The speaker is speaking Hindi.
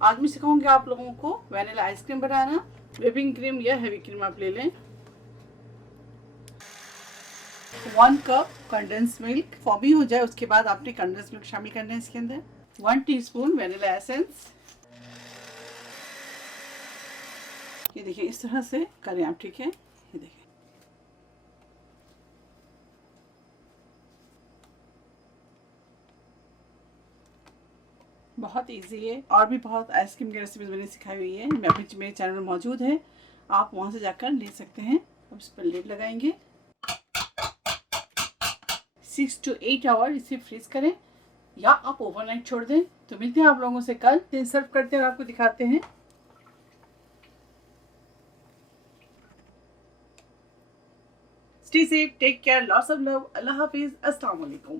आज मैं सिखाऊंगी आप लोगों को वैनिला आइसक्रीम बनाना। व्हिपिंग क्रीम या हेवी क्रीम आप ले लें। 1 कप कंडेंस मिल्क फॉर्मी हो जाए उसके बाद आपने कंडेंस मिल्क शामिल करना है इसके अंदर। 1 टीस्पून वैनिला एसेंस। ये देखिए इस तरह से करें आप, ठीक है। ये देखिए बहुत इजी है और भी बहुत आइसक्रीम की रेसिपीज मैंने सिखाई हुई है, मैं अपने मेरे चैनल में मौजूद है, आप वहां से जाकर ले सकते हैं। अब इस पर लिड लगाएंगे। 6 to 8 आवर इसे फ्रीज करें या आप ओवरनाइट छोड़ दें। तो मिलते हैं आप लोगों से कल। सर्व करते हैं और आपको दिखाते हैं। Stay safe, take care, lots of love, अल्लाह हाफिज, अस्सलाम वालेकुम।